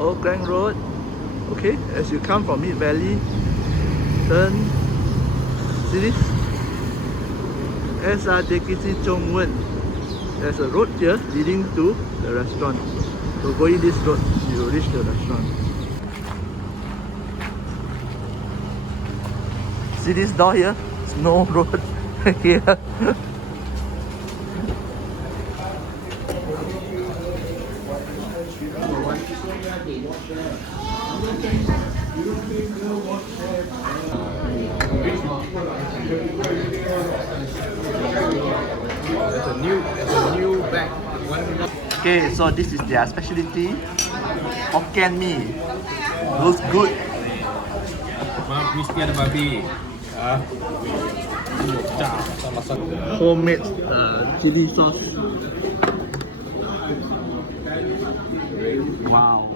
Old Klang Road. Okay, as you come from Mid Valley, turn. See this? SRTKC Zhongwen. There's a road here leading to the restaurant. So going this road, you will reach the restaurant. See this door here? Snow road here. There's a new bag. Okay, so this is their specialty, Hokkien Mee. Looks good. Maaf, mesti ada babi. Homemade chili sauce. Wow.